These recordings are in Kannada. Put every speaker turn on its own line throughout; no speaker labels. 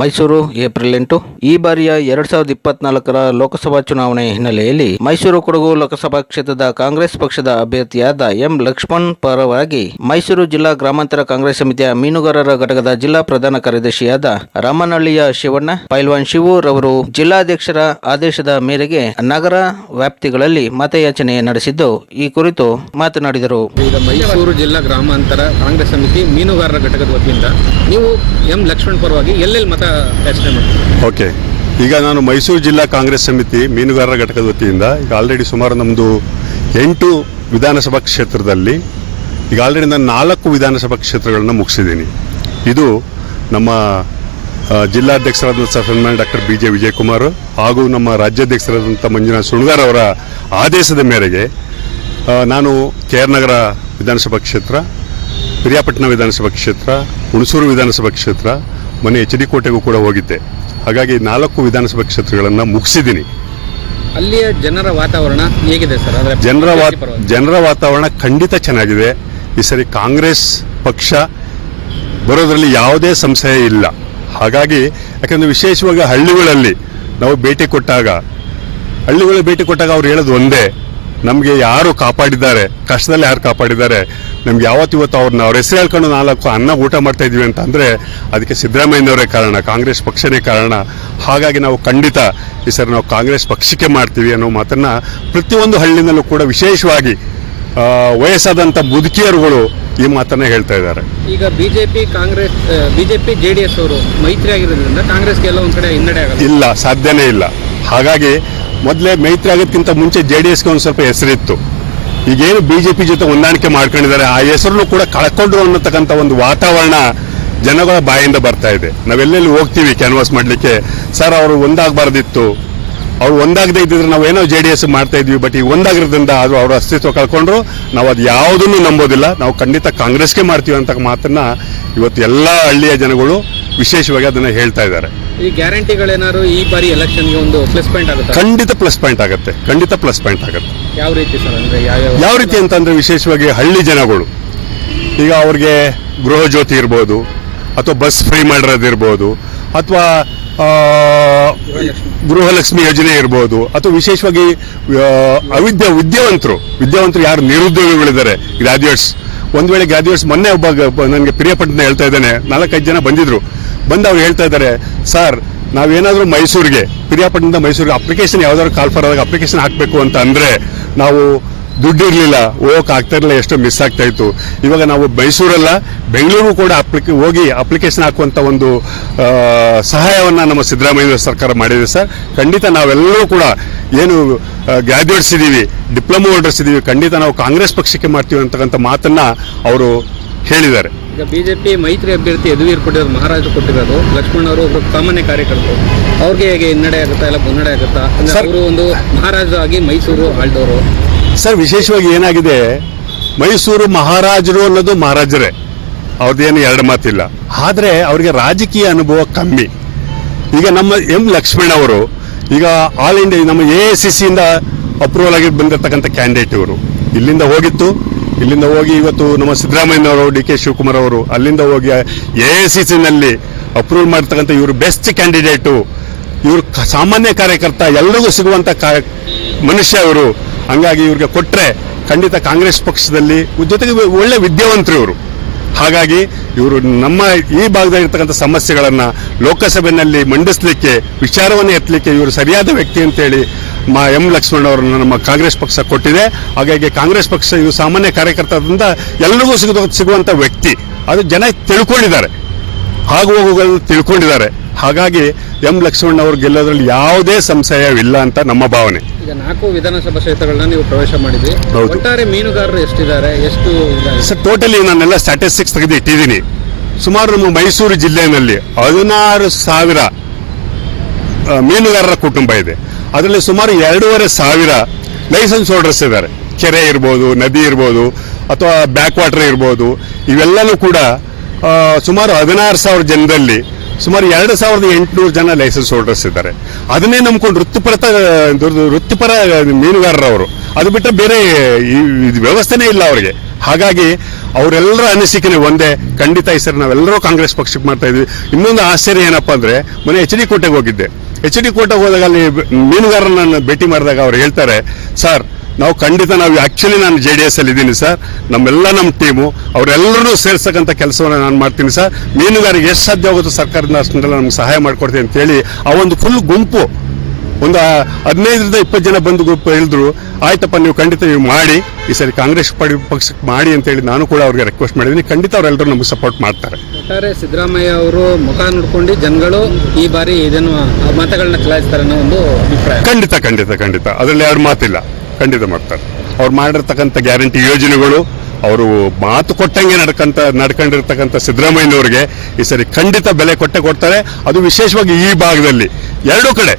ಮೈಸೂರು, ಏಪ್ರಿಲ್ ಎಂಟು. ಈ ಬಾರಿಯ ಎರಡ್ ಸಾವಿರದ ಇಪ್ಪತ್ನಾಲ್ಕರ ಲೋಕಸಭಾ ಚುನಾವಣೆ ಹಿನ್ನೆಲೆಯಲ್ಲಿ ಮೈಸೂರು ಕೊಡಗು ಲೋಕಸಭಾ ಕ್ಷೇತ್ರದ ಕಾಂಗ್ರೆಸ್ ಪಕ್ಷದ ಅಭ್ಯರ್ಥಿಯಾದ ಎಂ ಲಕ್ಷ್ಮಣ್ ಪರವಾಗಿ ಮೈಸೂರು ಜಿಲ್ಲಾ ಗ್ರಾಮಾಂತರ ಕಾಂಗ್ರೆಸ್ ಸಮಿತಿಯ ಮೀನುಗಾರರ ಘಟಕದ ಜಿಲ್ಲಾ ಪ್ರಧಾನ ಕಾರ್ಯದರ್ಶಿಯಾದ ರಾಮನಹಳ್ಳಿಯ ಶಿವಣ್ಣ, ಪೈಲ್ವಾನ್ ಶಿವು ರವರು ಜಿಲ್ಲಾಧ್ಯಕ್ಷರ ಆದೇಶದ ಮೇರೆಗೆ ನಗರ ವ್ಯಾಪ್ತಿಗಳಲ್ಲಿ ಮತಯಾಚನೆ ನಡೆಸಿದ್ದು, ಈ ಕುರಿತು ಮಾತನಾಡಿದರು.
ಮೈಸೂರು ಜಿಲ್ಲಾ ಗ್ರಾಮಾಂತರ ಕಾಂಗ್ರೆಸ್ ಸಮಿತಿ ಮೀನುಗಾರರ ಘಟಕದ ವತಿಯಿಂದ ನೀವು ಎಂ ಲಕ್ಷ್ಮಣ್ ಪರವಾಗಿ ಎಲ್ಲೆಲ್ಲಿ
ಓಕೆ. ಈಗ ನಾನು ಮೈಸೂರು ಜಿಲ್ಲಾ ಕಾಂಗ್ರೆಸ್ ಸಮಿತಿ ಮೀನುಗಾರರ ಘಟಕದ ವತಿಯಿಂದ ಈಗ ಆಲ್ರೆಡಿ ಸುಮಾರು ನಮ್ಮದು ಎಂಟು ವಿಧಾನಸಭಾ ಕ್ಷೇತ್ರದಲ್ಲಿ ಈಗ ಆಲ್ರೆಡಿ ನಾನು ನಾಲ್ಕು ವಿಧಾನಸಭಾ ಕ್ಷೇತ್ರಗಳನ್ನು ಮುಗಿಸಿದ್ದೀನಿ. ಇದು ನಮ್ಮ ಜಿಲ್ಲಾಧ್ಯಕ್ಷರಾದಂಥ ಜಿಲ್ಲಾಧ್ಯಕ್ಷರಾದ ಸನ್ಮಾನ್ಯ ಡಾಕ್ಟರ್ ಬಿ ಜೆ ವಿಜಯಕುಮಾರ್ ಹಾಗೂ ನಮ್ಮ ರಾಜ್ಯಾಧ್ಯಕ್ಷರಾದಂಥ ಮಂಜುನಾಥ್ ಸುಣ್ಗಾರ್ ಅವರ ಆದೇಶದ ಮೇರೆಗೆ ನಾನು ಕೆ ಆರ್ ನಗರ ವಿಧಾನಸಭಾ ಕ್ಷೇತ್ರ, ಪಿರಿಯಾಪಟ್ಟಣ ವಿಧಾನಸಭಾ ಕ್ಷೇತ್ರ, ಹುಣಸೂರು ವಿಧಾನಸಭಾ ಕ್ಷೇತ್ರ ಮೊನ್ನೆ ಎಚ್ ಡಿ ಕೋಟೆಗೂ ಕೂಡ ಹೋಗಿದ್ದೆ. ಹಾಗಾಗಿ ನಾಲ್ಕು ವಿಧಾನಸಭಾ ಕ್ಷೇತ್ರಗಳನ್ನು ಮುಗಿಸಿದ್ದೀನಿ.
ಅಲ್ಲಿಯ ಜನರ ವಾತಾವರಣ ಹೇಗಿದೆ ಸರ್? ಅಂದ್ರೆ
ಜನರ ವಾ ಜನರ ವಾತಾವರಣ ಖಂಡಿತ ಚೆನ್ನಾಗಿದೆ. ಈ ಸರಿ ಕಾಂಗ್ರೆಸ್ ಪಕ್ಷ ಬರೋದರಲ್ಲಿ ಯಾವುದೇ ಸಂಶಯ ಇಲ್ಲ. ಹಾಗಾಗಿ ಯಾಕಂದ್ರೆ ವಿಶೇಷವಾಗಿ ಹಳ್ಳಿಗಳಲ್ಲಿ ನಾವು ಭೇಟಿ ಕೊಟ್ಟಾಗ ಹಳ್ಳಿಗಳಿಗೆ ಭೇಟಿ ಕೊಟ್ಟಾಗ ಅವ್ರು ಹೇಳೋದು ಒಂದೇ. ನಮಗೆ ಯಾರು ಕಾಪಾಡಿದ್ದಾರೆ ಕಷ್ಟದಲ್ಲಿ ಯಾರು ಕಾಪಾಡಿದ್ದಾರೆ ನಮ್ಗೆ ಯಾವತ್ತು ಇವತ್ತು ಅವ್ರನ್ನ ಅವ್ರ ಹೆಸರು ಹೇಳ್ಕೊಂಡು ನಾಲ್ಕು ಅನ್ನ ಊಟ ಮಾಡ್ತಾ ಇದ್ವಿ ಅಂತ ಅಂದ್ರೆ ಅದಕ್ಕೆ ಸಿದ್ದರಾಮಯ್ಯನವರೇ ಕಾರಣ ಕಾಂಗ್ರೆಸ್ ಪಕ್ಷನೇ ಕಾರಣ. ಹಾಗಾಗಿ ನಾವು ಖಂಡಿತ ಈ ಸರಿ ನಾವು ಕಾಂಗ್ರೆಸ್ ಪಕ್ಷಕ್ಕೆ ಮಾಡ್ತೀವಿ ಅನ್ನೋ ಮಾತನ್ನ ಪ್ರತಿಯೊಂದು ಹಳ್ಳಿನಲ್ಲೂ ಕೂಡ ವಿಶೇಷವಾಗಿ ವಯಸ್ಸಾದಂಥ ಮುದುಕಿಯರುಗಳು ಈ ಮಾತನ್ನ ಹೇಳ್ತಾ ಇದ್ದಾರೆ.
ಈಗ ಬಿಜೆಪಿ ಕಾಂಗ್ರೆಸ್ ಬಿಜೆಪಿ ಜೆಡಿಎಸ್ ಅವರು ಮೈತ್ರಿ ಆಗಿರೋದ್ರಿಂದ ಕಾಂಗ್ರೆಸ್ಗೆ ಎಲ್ಲ ಒಂದ್ ಕಡೆ ಹಿನ್ನಡೆ
ಇಲ್ಲ ಸಾಧ್ಯನೇ ಇಲ್ಲ. ಹಾಗಾಗಿ ಮೊದಲೇ ಮೈತ್ರಿ ಆಗೋದಕ್ಕಿಂತ ಮುಂಚೆ ಜೆ ಡಿ ಎಸ್ಗೆ ಒಂದು ಸ್ವಲ್ಪ ಹೆಸರಿತ್ತು. ಈಗೇನು ಬಿ ಜೆ ಪಿ ಜೊತೆ ಹೊಂದಾಣಿಕೆ ಮಾಡ್ಕೊಂಡಿದ್ದಾರೆ, ಆ ಹೆಸರನ್ನು ಕೂಡ ಕಳ್ಕೊಂಡ್ರು ಅನ್ನತಕ್ಕಂಥ ಒಂದು ವಾತಾವರಣ ಜನಗಳ ಬಾಯಿಂದ ಬರ್ತಾ ಇದೆ. ನಾವೆಲ್ಲೆಲ್ಲಿ ಹೋಗ್ತೀವಿ ಕ್ಯಾನ್ವಾಸ್ ಮಾಡಲಿಕ್ಕೆ? ಸರ್, ಅವರು ಒಂದಾಗಬಾರ್ದಿತ್ತು. ಅವ್ರು ಒಂದಾಗದೇ ಇದ್ದಿದ್ರೆ ನಾವೇನೋ ಜೆ ಡಿ ಎಸ್ ಮಾಡ್ತಾ ಇದ್ವಿ, ಬಟ್ ಈ ಒಂದಾಗಿರೋದ್ರಿಂದ ಅದು ಅವರ ಅಸ್ತಿತ್ವ ಕಳ್ಕೊಂಡ್ರು. ನಾವು ಅದು ಯಾವುದನ್ನು ನಂಬೋದಿಲ್ಲ. ನಾವು ಖಂಡಿತ ಕಾಂಗ್ರೆಸ್ಗೆ ಮಾಡ್ತೀವಿ ಅಂತ ಮಾತನ್ನು ಇವತ್ತು ಎಲ್ಲ ಹಳ್ಳಿಯ ಜನಗಳು ವಿಶೇಷವಾಗಿ ಅದನ್ನ ಹೇಳ್ತಾ ಇದ್ದಾರೆ.
ಈ ಗ್ಯಾರಂಟಿಗಳೇನಾದ್ರು ಈ ಬಾರಿ ಎಲೆಕ್ಷನ್ಗೆ ಒಂದು ಪ್ಲಸ್ ಪಾಯಿಂಟ್ ಆಗುತ್ತೆ?
ಖಂಡಿತ ಪ್ಲಸ್ ಪಾಯಿಂಟ್ ಆಗುತ್ತೆ. ಖಂಡಿತ ಪ್ಲಸ್ ಪಾಯಿಂಟ್ ಆಗುತ್ತೆ.
ಯಾವ ರೀತಿ ಸರ್ ಅಂದ್ರೆ ಯಾವ್ಯಾವ
ಯಾವ ರೀತಿ ಅಂತಂದ್ರೆ ವಿಶೇಷವಾಗಿ ಹಳ್ಳಿ ಜನಗಳು. ಈಗ ಅವ್ರಿಗೆ ಗೃಹ ಜ್ಯೋತಿ ಇರ್ಬೋದು ಅಥವಾ ಬಸ್ ಫ್ರೀ ಮಾಡಿರೋದಿರ್ಬೋದು ಅಥವಾ ಗೃಹಲಕ್ಷ್ಮಿ ಯೋಜನೆ ಇರ್ಬೋದು ಅಥವಾ ವಿಶೇಷವಾಗಿ ಅವಿದ್ಯ ವಿದ್ಯಾವಂತರು. ವಿದ್ಯಾವಂತರು ಯಾರು ನಿರುದ್ಯೋಗಿಗಳಿದ್ದಾರೆ ಗ್ರಾಜ್ಯುಯೇಟ್ಸ್ ಒಂದು ವೇಳೆ ಗ್ರಾಜ್ಯುಯೇಟ್ಸ್ ಮೊನ್ನೆ ಒಬ್ಬ ನನಗೆ ಪ್ರಿಯಪಟ್ಟಣ ಹೇಳ್ತಾ ಇದ್ದಾನೆ ನಾಲ್ಕೈದು ಜನ ಬಂದಿದ್ರು. ಬಂದು ಅವ್ರು ಹೇಳ್ತಾ ಇದ್ದಾರೆ, ಸರ್, ನಾವೇನಾದರೂ ಮೈಸೂರಿಗೆ ಪಿರಿಯಾಪಟ್ಟಣದ ಮೈಸೂರಿಗೆ ಅಪ್ಲಿಕೇಶನ್ ಯಾವುದಾದ್ರು ಕಾಲ್ ಆದಾಗ ಅಪ್ಲಿಕೇಶನ್ ಹಾಕಬೇಕು ಅಂತ ಅಂದರೆ ನಾವು ದುಡ್ಡು ಇರಲಿಲ್ಲ ಹೋಗಕ್ಕೆ ಆಗ್ತಾ ಇರಲಿಲ್ಲ, ಎಷ್ಟೋ ಮಿಸ್ ಆಗ್ತಾ ಇತ್ತು. ಇವಾಗ ನಾವು ಮೈಸೂರಲ್ಲ, ಬೆಂಗಳೂರು ಕೂಡ ಅಪ್ಲಿಕೆ ಹೋಗಿ ಅಪ್ಲಿಕೇಶನ್ ಹಾಕುವಂಥ ಒಂದು ಸಹಾಯವನ್ನು ಸಹಾಯವನ್ನ ನಮ್ಮ ಸಿದ್ದರಾಮಯ್ಯ ಸರ್ಕಾರ ಮಾಡಿದೆ, ಸರ್. ಖಂಡಿತ ನಾವೆಲ್ಲರೂ ಕೂಡ ಏನು ಗ್ರಾಜ್ಯುಯೇಟ್ಸ್ ಇದ್ದೀವಿ ಡಿಪ್ಲೊಮಾ ಹೋಲ್ಡರ್ಸ್ ಇದ್ದೀವಿ ಖಂಡಿತ ನಾವು ಕಾಂಗ್ರೆಸ್ ಪಕ್ಷಕ್ಕೆ ಮಾಡ್ತೀವಿ ಅಂತಕ್ಕಂಥ ಮಾತನ್ನು ಅವರು ಹೇಳಿದ್ದಾರೆ.
ಈಗ ಬಿಜೆಪಿ ಮೈತ್ರಿ ಅಭ್ಯರ್ಥಿ ಯದುವೀರ್ ಕೊಟ್ಟಿರೋದು ಮಹಾರಾಜರು ಕೊಟ್ಟಿರೋದು ಲಕ್ಷ್ಮಣ್ ಅವರು ಒಬ್ಬರು ಸಾಮಾನ್ಯ ಕಾರ್ಯಕರ್ತರು. ಅವ್ರಿಗೆ ಹೇಗೆ ಹಿನ್ನಡೆ ಆಗುತ್ತಾ ಇಲ್ಲ ಮುನ್ನಡೆ ಆಗುತ್ತಾ? ಅಂದ್ರೆ ಅವರು ಒಂದು ಮಹಾರಾಜ ಆಗಿ ಮೈಸೂರು ಆಳ್ದವರು.
ಸರ್ ವಿಶೇಷವಾಗಿ ಏನಾಗಿದೆ? ಮೈಸೂರು ಮಹಾರಾಜರು ಅನ್ನೋದು ಮಹಾರಾಜರೇ. ಅವ್ರದ್ದೇನು ಎರಡು ಮಾತಿಲ್ಲ. ಆದರೆ ಅವರಿಗೆ ರಾಜಕೀಯ ಅನುಭವ ಕಮ್ಮಿ. ಈಗ ನಮ್ಮ ಎಂ ಲಕ್ಷ್ಮಣ್ ಅವರು ಈಗ ಆಲ್ ಇಂಡಿಯಾ ನಮ್ಮ ಎ ಐ ಸಿ ಸಿಯಿಂದ ಅಪ್ರೂವಲ್ ಆಗಿ ಬಂದಿರತಕ್ಕಂಥ ಕ್ಯಾಂಡಿಡೇಟ್ ಇವರು. ಇಲ್ಲಿಂದ ಹೋಗಿತ್ತು. ಇಲ್ಲಿಂದ ಹೋಗಿ ಇವತ್ತು ನಮ್ಮ ಸಿದ್ದರಾಮಯ್ಯನವರು, ಡಿ ಕೆ ಶಿವಕುಮಾರ್ ಅವರು ಅಲ್ಲಿಂದ ಹೋಗಿ ಎ ಐ ಸಿ ಸಿನಲ್ಲಿ ಅಪ್ರೂವಲ್ ಮಾಡಿರ್ತಕ್ಕಂಥ ಇವರು ಬೆಸ್ಟ್ ಕ್ಯಾಂಡಿಡೇಟು ಇವರು ಸಾಮಾನ್ಯ ಕಾರ್ಯಕರ್ತ, ಎಲ್ಲರಿಗೂ ಸಿಗುವಂಥ ಮನುಷ್ಯ ಇವರು. ಹಂಗಾಗಿ ಇವ್ರಿಗೆ ಕೊಟ್ಟರೆ ಖಂಡಿತ ಕಾಂಗ್ರೆಸ್ ಪಕ್ಷದಲ್ಲಿ ಜೊತೆಗೆ ಒಳ್ಳೆ ವಿದ್ಯಾವಂತರು ಇವರು. ಹಾಗಾಗಿ ಇವರು ನಮ್ಮ ಈ ಭಾಗದಲ್ಲಿರ್ತಕ್ಕಂಥ ಸಮಸ್ಯೆಗಳನ್ನ ಲೋಕಸಭೆಯಲ್ಲಿ ಮಂಡಿಸಲಿಕ್ಕೆ, ವಿಚಾರವನ್ನು ಎತ್ತಲಿಕ್ಕೆ ಇವರು ಸರಿಯಾದ ವ್ಯಕ್ತಿ ಅಂತೇಳಿ ಮಾ ಎಂ ಲಕ್ಷ್ಮಣ್ ಅವರನ್ನು ನಮ್ಮ ಕಾಂಗ್ರೆಸ್ ಪಕ್ಷ ಕೊಟ್ಟಿದೆ. ಹಾಗಾಗಿ ಕಾಂಗ್ರೆಸ್ ಪಕ್ಷ ಇವರು ಸಾಮಾನ್ಯ ಕಾರ್ಯಕರ್ತರಿಂದ ಎಲ್ಲರಿಗೂ ಸಿಗ ಸಿಗುವಂಥ ವ್ಯಕ್ತಿ. ಅದು ಜನ ತಿಳ್ಕೊಂಡಿದ್ದಾರೆ. ಹಾಗೂ ಹೋಗುಗಳನ್ನು ತಿಳ್ಕೊಂಡಿದ್ದಾರೆ. ಹಾಗಾಗಿ ಎಂ ಲಕ್ಷ್ಮಣ್ ಅವರು ಗೆಲ್ಲೋದ್ರಲ್ಲಿ ಯಾವುದೇ ಸಂಶಯವಿಲ್ಲ ಅಂತ ನಮ್ಮ ಭಾವನೆ.
ಈಗ ನಾಲ್ಕು ವಿಧಾನಸಭಾ ಕ್ಷೇತ್ರಗಳನ್ನ ನೀವು ಪ್ರವೇಶ ಮಾಡಿದ್ರಿ.
ಹೌದು.
ಒಟ್ಟಾರೆ ಮೀನುಗಾರರು ಎಷ್ಟಿದ್ದಾರೆ? ಎಷ್ಟು ಇದ್ದಾರೆ?
ಸರ್ ಟೋಟಲಿ ನಾನೆಲ್ಲ ಸ್ಟ್ಯಾಟಿಸ್ಟಿಕ್ಸ್ ತೆಗೆದು ಇಟ್ಟಿದ್ದೀನಿ. ಸುಮಾರು ನಮ್ಮ ಮೈಸೂರು ಜಿಲ್ಲೆಯಲ್ಲಿ ಹದಿನಾರು ಸಾವಿರ ಆ, ಮೀನುಗಾರರ ಕುಟುಂಬ ಇದೆ. ಅದರಲ್ಲಿ ಸುಮಾರು ಎರಡೂವರೆ ಸಾವಿರ ಲೈಸೆನ್ಸ್ ಹೋಲ್ಡರ್ಸ್ ಇದ್ದಾರೆ. ಕೆರೆ ಇರ್ಬೋದು ನದಿ ಇರ್ಬೋದು ಅಥವಾ ಬ್ಯಾಕ್ ವಾಟರ್ ಇರ್ಬೋದು. ಇವೆಲ್ಲನೂ ಕೂಡ ಆ, ಸುಮಾರು ಹದಿನಾರು ಸಾವಿರ ಜನರಲ್ಲಿ ಸುಮಾರು ಎರಡು ಸಾವಿರದ ಎಂಟುನೂರು ಜನ ಲೈಸೆನ್ಸ್ ಹೋಲ್ಡರ್ಸ್ ಇದ್ದಾರೆ. ಅದನ್ನೇ ನಂಬ್ಕೊಂಡು ವೃತ್ತಿಪರ ವೃತ್ತಿಪರ ಮೀನುಗಾರರವರು, ಅದು ಬಿಟ್ಟರೆ ಬೇರೆ ವ್ಯವಸ್ಥೆನೇ ಇಲ್ಲ ಅವರಿಗೆ. ಹಾಗಾಗಿ ಅವರೆಲ್ಲರ ಅನಿಸಿಕೆನೆ ಒಂದೇ, ಖಂಡಿತ ಈ ನಾವೆಲ್ಲರೂ ಕಾಂಗ್ರೆಸ್ ಪಕ್ಷಕ್ಕೆ ಮಾಡ್ತಾ ಇದ್ವಿ. ಇನ್ನೊಂದು ಆಶ್ಚರ್ಯ ಏನಪ್ಪಾ ಅಂದ್ರೆ, ಮೊನ್ನೆ ಎಚ್ ಡಿ ಕೋಟೆಗೆ ಹೋಗಿದ್ದೆ. ಎಚ್ ಡಿ ಕೋಟೆಗೆ ಹೋದಾಗ ಅಲ್ಲಿ ಮೀನುಗಾರರನ್ನ ಭೇಟಿ ಮಾಡಿದಾಗ ಅವ್ರು ಹೇಳ್ತಾರೆ, ಸರ್ ನಾವು ಖಂಡಿತ ನಾವು ಆಕ್ಚುಲಿ ನಾನು ಜೆ ಡಿ ಎಸ್ ಅಲ್ಲಿ ಇದ್ದೀನಿ ಸರ್ ನಮ್ಮೆಲ್ಲ ನಮ್ಮ ಟೀಮು ಅವರೆಲ್ಲರೂ ಸೇರ್ಸಕ್ಕಂಥ ಕೆಲಸವನ್ನು ನಾನು ಮಾಡ್ತೀನಿ ಸರ್ ಮೀನುಗಾರಿಗೆ ಎಷ್ಟು ಸಾಧ್ಯ ಆಗುತ್ತೋ ಸರ್ಕಾರದಿಂದ ಅಷ್ಟನ್ನೆಲ್ಲ ನಮ್ಗೆ ಸಹಾಯ ಮಾಡ್ಕೊಡ್ತೀನಿ ಅಂತ ಹೇಳಿ ಆ ಒಂದು ಫುಲ್ ಗುಂಪು ಒಂದು ಹದಿನೈದರಿಂದ ಇಪ್ಪತ್ತು ಜನ ಬಂದು ಗುಂಪು ಹೇಳಿದ್ರು ಆಯ್ತಪ್ಪ ನೀವು ಖಂಡಿತ ನೀವು ಮಾಡಿ ಈ ಸರಿ ಕಾಂಗ್ರೆಸ್ ಪಡಿ ಪಕ್ಷಕ್ಕೆ ಮಾಡಿ ಅಂತ ಹೇಳಿ ನಾನು ಕೂಡ ಅವ್ರಿಗೆ ರಿಕ್ವೆಸ್ಟ್ ಮಾಡಿದ್ದೀನಿ. ಖಂಡಿತ ಅವರೆಲ್ಲರೂ ನಮಗೆ ಸಪೋರ್ಟ್ ಮಾಡ್ತಾರೆ.
ಒಟ್ಟಾರೆ ಸಿದ್ದರಾಮಯ್ಯ ಅವರು ಮುಖ ನೋಡ್ಕೊಂಡು ಜನಗಳು ಈ ಬಾರಿ ಇದನ್ನು ಮತಗಳನ್ನ ಚಲಾಯಿಸ್ತಾರೆ ಅನ್ನೋ ಒಂದು ಅಭಿಪ್ರಾಯ.
ಖಂಡಿತ ಖಂಡಿತ ಖಂಡಿತ. ಅದರಲ್ಲಿ ಎರಡು ಮಾತಿಲ್ಲ. ಖಂಡಿತ ಮಾಡ್ತಾರೆ. ಅವ್ರು ಮಾಡಿರ್ತಕ್ಕಂಥ ಗ್ಯಾರಂಟಿ ಯೋಜನೆಗಳು, ಅವರು ಮಾತು ಕೊಟ್ಟಂಗೆ ನಡ್ಕಂತ, ನಡ್ಕೊಂಡಿರ್ತಕ್ಕಂಥ ಸಿದ್ದರಾಮಯ್ಯನವ್ರಿಗೆ ಈ ಸರಿ ಖಂಡಿತ ಬೆಲೆ ಕೊಟ್ಟೆ ಕೊಡ್ತಾರೆ. ಅದು ವಿಶೇಷವಾಗಿ ಈ ಭಾಗದಲ್ಲಿ. ಎರಡೂ ಕಡೆ,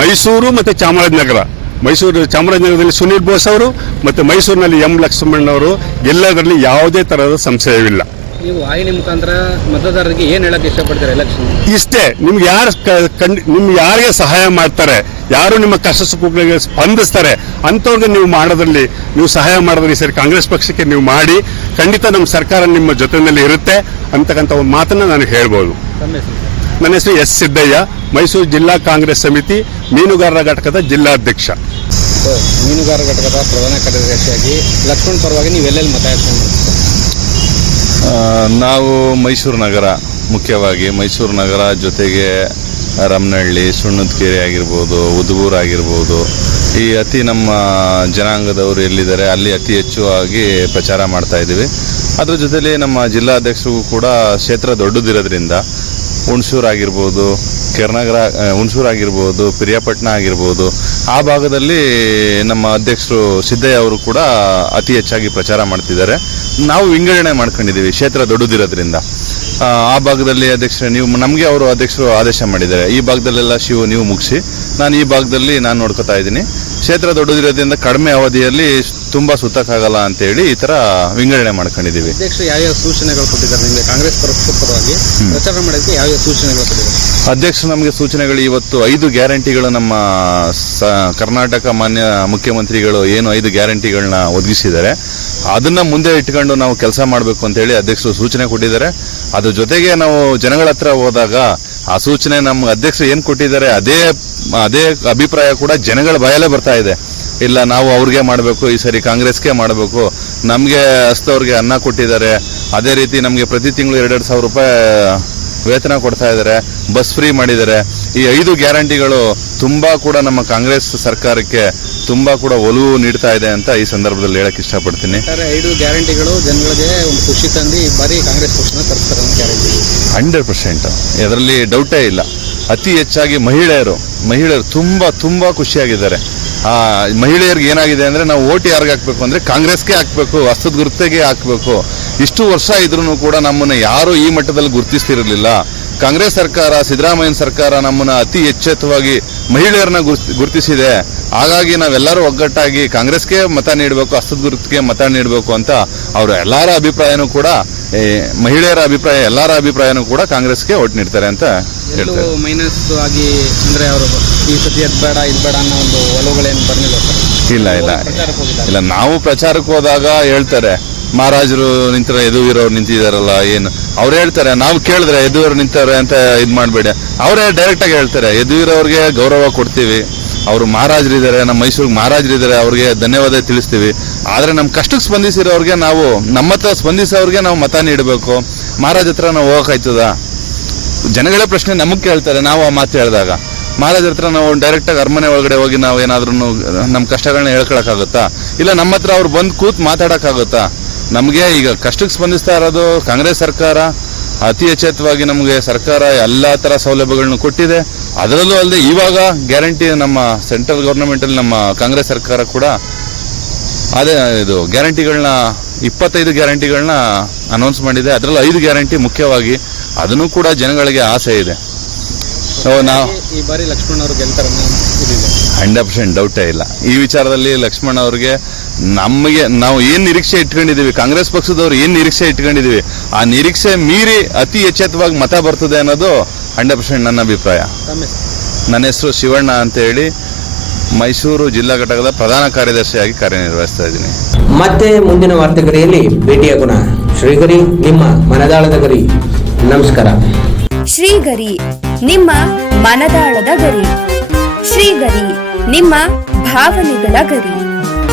ಮೈಸೂರು ಮತ್ತು ಚಾಮರಾಜನಗರ. ಮೈಸೂರು, ಚಾಮರಾಜನಗರದಲ್ಲಿ ಸುನೀಲ್ ಬೋಸ್ ಅವರು ಮತ್ತು ಮೈಸೂರಿನಲ್ಲಿ ಎಂ ಲಕ್ಷ್ಮಣ್ ಅವರು, ಎಲ್ಲದರಲ್ಲಿ ಯಾವುದೇ ಥರದ ಸಂಶಯವಿಲ್ಲ.
ನೀವು ವಾಹಿನಿ ಮುಖಾಂತರ ಮತದಾರರಿಗೆ ಏನು ಹೇಳಕ್ಕೆ ಇಷ್ಟಪಡ್ತೀರಾ ಎಲೆಕ್ಷನ್
ಇಷ್ಟೇ ನಿಮ್ಗೆ ಯಾರು ನಿಮ್ಗೆ ಯಾರಿಗೆ ಸಹಾಯ ಮಾಡ್ತಾರೆ? ಯಾರು ನಿಮ್ಮ ಕಷ್ಟ ಸುಖಗಳಿಗೆ ಸ್ಪಂದಿಸ್ತಾರೆ? ಅಂಥವ್ರಿಗೆ ನೀವು ಮಾಡೋದ್ರಲ್ಲಿ ನೀವು ಸಹಾಯ ಮಾಡೋದ್ರಲ್ಲಿ ಸರಿ ಕಾಂಗ್ರೆಸ್ ಪಕ್ಷಕ್ಕೆ ನೀವು ಮಾಡಿ ಖಂಡಿತ ನಮ್ಮ ಸರ್ಕಾರ ನಿಮ್ಮ ಜೊತೆಯಲ್ಲಿ ಇರುತ್ತೆ ಅಂತಕ್ಕಂಥ ಒಂದು ಮಾತನ್ನ ನಾನು ಹೇಳ್ಬೋದು.
ತಮ್ಮ ಹೆಸರು
ನನ್ನ ಹೆಸರು ಎಸ್ ಸಿದ್ದಯ್ಯ ಮೈಸೂರು ಜಿಲ್ಲಾ ಕಾಂಗ್ರೆಸ್ ಸಮಿತಿ ಮೀನುಗಾರರ ಘಟಕದ ಜಿಲ್ಲಾಧ್ಯಕ್ಷ.
ಮೀನುಗಾರರ ಮೀನುಗಾರ ಘಟಕದ ಪ್ರಧಾನ ಕಾರ್ಯದರ್ಶಿಯಾಗಿ ಲಕ್ಷ್ಮಣ್ ಪರವಾಗಿ ನೀವು ಎಲ್ಲೆಲ್ಲಿ ಮತ ಯಾಚನೆ
ನಾವು ಮೈಸೂರು ನಗರ ಮುಖ್ಯವಾಗಿ ಮೈಸೂರು ನಗರ ಜೊತೆಗೆ ರಮನಹಳ್ಳಿ, ಸುಣ್ಣದಕೆರೆ ಆಗಿರ್ಬೋದು, ಉದುಗೂರು ಆಗಿರ್ಬೋದು, ಈ ಅತಿ ನಮ್ಮ ಜನಾಂಗದವರು ಎಲ್ಲಿದ್ದಾರೆ ಅಲ್ಲಿ ಅತಿ ಹೆಚ್ಚು ಆಗಿ ಪ್ರಚಾರ ಮಾಡ್ತಾ ಇದ್ದೀವಿ. ಅದ್ರ ಜೊತೆಲಿ ನಮ್ಮ ಜಿಲ್ಲಾಧ್ಯಕ್ಷರಿಗೂ ಕೂಡ ಕ್ಷೇತ್ರ ದೊಡ್ಡದಿರೋದ್ರಿಂದ ಹುಣಸೂರು ಆಗಿರ್ಬೋದು ಕೆರ್ನಗರ ಹುಣಸೂರು ಆಗಿರ್ಬೋದು, ಪಿರಿಯಾಪಟ್ಟಣ ಆಗಿರ್ಬೋದು, ಆ ಭಾಗದಲ್ಲಿ ನಮ್ಮ ಅಧ್ಯಕ್ಷರು ಸಿದ್ದಯ್ಯ ಅವರು ಕೂಡ ಅತಿ ಹೆಚ್ಚಾಗಿ ಪ್ರಚಾರ ಮಾಡ್ತಿದ್ದಾರೆ. ನಾವು ವಿಂಗಡಣೆ ಮಾಡ್ಕೊಂಡಿದ್ದೀವಿ ಕ್ಷೇತ್ರ ದೊಡ್ಡದಿರೋದ್ರಿಂದ. ಆ, ಭಾಗದಲ್ಲಿ ಅಧ್ಯಕ್ಷರು ನೀವು ನಮಗೆ ಅವರು ಅಧ್ಯಕ್ಷರು ಆದೇಶ ಮಾಡಿದ್ದಾರೆ. ಈ ಭಾಗದಲ್ಲೆಲ್ಲ ಶಿವು ನೀವು ಮುಗಿಸಿ. ನಾನು ಈ ಭಾಗದಲ್ಲಿ ನಾನು ನೋಡ್ಕೋತಾ ಇದ್ದೀನಿ. ಕ್ಷೇತ್ರ ದೊಡ್ಡದಿರೋದ್ರಿಂದ ಕಡಿಮೆ ಅವಧಿಯಲ್ಲಿ ತುಂಬಾ ಸುತ್ತಕ್ಕಾಗಲ್ಲ ಅಂತೇಳಿ ಈ ತರ ವಿಂಗಡಣೆ ಮಾಡ್ಕೊಂಡಿದ್ದೀವಿ.
ಅಧ್ಯಕ್ಷರು ಯಾವ್ಯಾವ ಸೂಚನೆಗಳು ಕೊಟ್ಟಿದ್ದಾರೆ ನಿಮಗೆ? ಕಾಂಗ್ರೆಸ್ ಪರವಾಗಿ ಪ್ರಚಾರ ಮಾಡೋದಕ್ಕೆ ಯಾವ್ಯಾವ ಸೂಚನೆಗಳು ಕೊಟ್ಟಿದ್ದಾರೆ?
ಅಧ್ಯಕ್ಷರು ನಮಗೆ ಸೂಚನೆಗಳು ಇವತ್ತು ಐದು ಗ್ಯಾರಂಟಿಗಳು ನಮ್ಮ ಕರ್ನಾಟಕ ಮಾನ್ಯ ಮುಖ್ಯಮಂತ್ರಿಗಳು ಏನು ಐದು ಗ್ಯಾರಂಟಿಗಳನ್ನ ಒದಗಿಸಿದ್ದಾರೆ. ಅದನ್ನ ಮುಂದೆ ಇಟ್ಕೊಂಡು ನಾವು ಕೆಲಸ ಮಾಡಬೇಕು ಅಂತ ಹೇಳಿ ಅಧ್ಯಕ್ಷರು ಸೂಚನೆ ಕೊಟ್ಟಿದ್ದಾರೆ. ಅದ್ರ ಜೊತೆಗೆ ನಾವು ಜನಗಳ ಹತ್ರ ಹೋದಾಗ ಆ ಸೂಚನೆ ನಮ್ಮ ಅಧ್ಯಕ್ಷರು ಏನ್ ಕೊಟ್ಟಿದ್ದಾರೆ, ಅದೇ ಅದೇ ಅಭಿಪ್ರಾಯ ಕೂಡ ಜನಗಳ ಬಾಯಲ್ಲೇ ಬರ್ತಾ ಇದೆ. ಇಲ್ಲ, ನಾವು ಅವ್ರಿಗೆ ಮಾಡಬೇಕು, ಈ ಸರಿ ಕಾಂಗ್ರೆಸ್ಗೆ ಮಾಡಬೇಕು, ನಮಗೆ ಹಸ್ತವ್ರಿಗೆ ಅನ್ನ ಕೊಟ್ಟಿದ್ದಾರೆ, ಅದೇ ರೀತಿ ನಮಗೆ ಪ್ರತಿ ತಿಂಗಳು ಎರಡೆರಡು ಸಾವಿರ ರೂಪಾಯಿ ವೇತನ ಕೊಡ್ತಾ ಇದ್ದಾರೆ, ಬಸ್ ಫ್ರೀ ಮಾಡಿದ್ದಾರೆ. ಈ ಐದು ಗ್ಯಾರಂಟಿಗಳು ತುಂಬಾ ಕೂಡ ನಮ್ಮ ಕಾಂಗ್ರೆಸ್ ಸರ್ಕಾರಕ್ಕೆ ತುಂಬಾ ಕೂಡ ಒಲವು ನೀಡ್ತಾ ಇದೆ ಅಂತ ಈ ಸಂದರ್ಭದಲ್ಲಿ ಹೇಳಕ್ ಇಷ್ಟಪಡ್ತೀನಿ.
ಐದು ಗ್ಯಾರಂಟಿಗಳು ಜನಗಳಿಗೆ ಒಂದು ಖುಷಿ ತಂದು ಈ ಬಾರಿ ಕಾಂಗ್ರೆಸ್ ಪಕ್ಷನ ತರಿಸ್ತಾರೆ ಅಂತ ಗ್ಯಾರಂಟಿ.
Hundred percent. ಇದರಲ್ಲಿ ಡೌಟೇ ಇಲ್ಲ. ಅತಿ ಹೆಚ್ಚಾಗಿ ಮಹಿಳೆಯರು ಮಹಿಳೆಯರು ತುಂಬಾ ತುಂಬಾ ಖುಷಿಯಾಗಿದ್ದಾರೆ. ಆ ಮಹಿಳೆಯರಿಗೆ ಏನಾಗಿದೆ ಅಂದ್ರೆ ನಾವು ಓಟ್ ಯಾರಿಗೆ ಹಾಕ್ಬೇಕು ಅಂದ್ರೆ ಕಾಂಗ್ರೆಸ್ಗೆ ಹಾಕ್ಬೇಕು ಹಸ್ತದ ಗುರುತೆಗೆ ಹಾಕ್ಬೇಕು. ಇಷ್ಟು ವರ್ಷ ಇದ್ರೂ ಕೂಡ ನಮ್ಮನ್ನ ಯಾರು ಈ ಮಟ್ಟದಲ್ಲಿ ಗುರುತಿಸ್ತಿರಲಿಲ್ಲ. ಕಾಂಗ್ರೆಸ್ ಸರ್ಕಾರ ಸಿದ್ದರಾಮಯ್ಯ ಸರ್ಕಾರ ನಮ್ಮನ್ನು ಅತಿ ಎಚ್ಚೆತ್ತವಾಗಿ ಮಹಿಳೆಯರನ್ನ ಗುರ್ತ್- ಗುರುತಿಸಿದೆ. ಹಾಗಾಗಿ ನಾವೆಲ್ಲರೂ ಒಗ್ಗಟ್ಟಾಗಿ ಕಾಂಗ್ರೆಸ್ಗೆ ಮತ ನೀಡಬೇಕು ಹಸ್ತದ ಗುರುತಿಗೆ ಮತ ನೀಡಬೇಕು ಅಂತ ಅವರು ಎಲ್ಲರ ಅಭಿಪ್ರಾಯನೂ ಕೂಡ ಮಹಿಳೆಯರ ಅಭಿಪ್ರಾಯ ಎಲ್ಲರ ಅಭಿಪ್ರಾಯನೂ ಕೂಡ ಕಾಂಗ್ರೆಸ್ಗೆ ಓಟ್ ನೀಡ್ತಾರೆ ಅಂತ ಹೇಳ್ತಾರೆ.
ಮೈನಸ್ ಆಗಿ ಅಂದ್ರೆ ಅವರು ಈ ಸತಿ ಅದ್ ಬೇಡ ಇದು ಬೇಡ ಅನ್ನೋ ಒಂದು ಒಲವುಗಳೇನು ಬರಲಿಲ್ಲ
ಇಲ್ಲ ಇಲ್ಲ. ಇಲ್ಲ ನಾವು ಪ್ರಚಾರಕ್ಕೆ ಹೋದಾಗ ಹೇಳ್ತಾರೆ ಮಹಾರಾಜರು ನಿಂತರ ಯದುವೀರವ್ರು ನಿಂತಿದಾರಲ್ಲ, ಏನು? ಅವ್ರು ಹೇಳ್ತಾರೆ, ನಾವು ಕೇಳಿದ್ರೆ ಯದುವೀರ್ ನಿಂತಾರೆ ಅಂತ ಇದು ಮಾಡಬೇಡಿ. ಅವರೇ ಡೈರೆಕ್ಟ್ ಆಗಿ ಹೇಳ್ತಾರೆ ಯದುವೀರವ್ರಿಗೆ ಗೌರವ ಕೊಡ್ತೀವಿ. ಅವರು ಮಹಾರಾಜರಿದ್ದಾರೆ ನಮ್ಮ ಮೈಸೂರಿಗೆ ಮಹಾರಾಜರಿದ್ದಾರೆ ಅವ್ರಿಗೆ ಧನ್ಯವಾದ ತಿಳಿಸ್ತೀವಿ. ಆದರೆ ನಮ್ಮ ಕಷ್ಟಕ್ಕೆ ಸ್ಪಂದಿಸಿರೋರಿಗೆ ನಾವು, ನಮ್ಮ ಹತ್ರ ಸ್ಪಂದಿಸೋರಿಗೆ ನಾವು ಮತ ನೀಡಬೇಕು. ಮಹಾರಾಜ ಹತ್ರ ನಾವು ಹೋಗಕ್ಕಾಯ್ತದ ಜನಗಳೇ ಪ್ರಶ್ನೆ ನಮಗೆ ಕೇಳ್ತಾರೆ, ನಾವು ಆ ಮಾತು ಹೇಳಿದಾಗ. ಮಹಾರಾಜರ ಹತ್ರ ನಾವು ಡೈರೆಕ್ಟ್ ಆಗಿ ಅರಮನೆ ಒಳಗಡೆ ಹೋಗಿ ನಾವು ಏನಾದ್ರೂ ನಮ್ಮ ಕಷ್ಟಗಳನ್ನ ಹೇಳ್ಕೊಳಕ್ಕಾಗುತ್ತಾ? ಇಲ್ಲ ನಮ್ಮ ಹತ್ರ ಅವ್ರು ಬಂದು ಕೂತ್ ಮಾತಾಡಕ್ಕಾಗುತ್ತಾ? ನಮಗೆ ಈಗ ಕಷ್ಟಕ್ಕೆ ಸ್ಪಂದಿಸ್ತಾ ಇರೋದು ಕಾಂಗ್ರೆಸ್ ಸರ್ಕಾರ. ಅತಿ ಎಚ್ಚೆತ್ತವಾಗಿ ನಮಗೆ ಸರ್ಕಾರ ಎಲ್ಲ ತರ ಸೌಲಭ್ಯಗಳನ್ನು ಕೊಟ್ಟಿದೆ. ಅದರಲ್ಲೂ ಅಲ್ಲದೆ ಇವಾಗ ಗ್ಯಾರಂಟಿ ನಮ್ಮ ಸೆಂಟ್ರಲ್ ಗೌರ್ಮೆಂಟ್ ಅಲ್ಲಿ ನಮ್ಮ ಕಾಂಗ್ರೆಸ್ ಸರ್ಕಾರ ಕೂಡ ಅದೇ ಇದು ಗ್ಯಾರಂಟಿಗಳನ್ನ ಇಪ್ಪತ್ತೈದು ಗ್ಯಾರಂಟಿಗಳನ್ನ ಅನೌನ್ಸ್ ಮಾಡಿದೆ. ಅದರಲ್ಲಿ ಐದು ಗ್ಯಾರಂಟಿ ಮುಖ್ಯವಾಗಿ ಅದನ್ನು ಕೂಡ ಜನಗಳಿಗೆ ಆಸೆ ಇದೆ. ಸೊ ನಾವು
ಈ ಬಾರಿ ಲಕ್ಷ್ಮಣ್
ಹಂಡ್ರೆಡ್ ಪರ್ಸೆಂಟ್ ಡೌಟೇ ಇಲ್ಲ. ಈ ವಿಚಾರದಲ್ಲಿ ಲಕ್ಷ್ಮಣ್ ಅವ್ರಿಗೆ ನಮಗೆ ನಾವು ಏನ್ ನಿರೀಕ್ಷೆ ಇಟ್ಕೊಂಡಿದ್ದೀವಿ? ಕಾಂಗ್ರೆಸ್ ಪಕ್ಷದವ್ರು ಏನ್ ನಿರೀಕ್ಷೆ ಇಟ್ಕೊಂಡಿದ್ದೀವಿ? ಆ ನಿರೀಕ್ಷೆ ಮೀರಿ ಅತಿ ಎಚ್ಚೆತ್ತವಾಗಿ ಮತ ಬರ್ತದೆ ಅನ್ನೋದು ಹಂಡ್ರೆಡ್ ಪರ್ಸೆಂಟ್ ನನ್ನ ಅಭಿಪ್ರಾಯ. ನನ್ನ ಹೆಸರು ಶಿವಣ್ಣ ಅಂತ ಹೇಳಿ ಮೈಸೂರು ಜಿಲ್ಲಾ ಘಟಕದ ಪ್ರಧಾನ ಕಾರ್ಯದರ್ಶಿಯಾಗಿ ಕಾರ್ಯನಿರ್ವಹಿಸ್ತಾ ಇದ್ದೀನಿ.
ಮತ್ತೆ ಮುಂದಿನ ವಾರ್ತೆಗರಿಯಲ್ಲಿ ಭೇಟಿಯಾಗೋಣ ಶ್ರೀಗರಿ ನಿಮ್ಮ ಮನದಾಳದ ಗರಿ. ನಮಸ್ಕಾರ.
ಶ್ರೀಗರಿ ನಿಮ್ಮ ಮನದಾಳದ ಗರಿ. ಶ್ರೀಗರಿ ನಿಮ್ಮ ಭಾವನೆಗಳ ಗರಿ.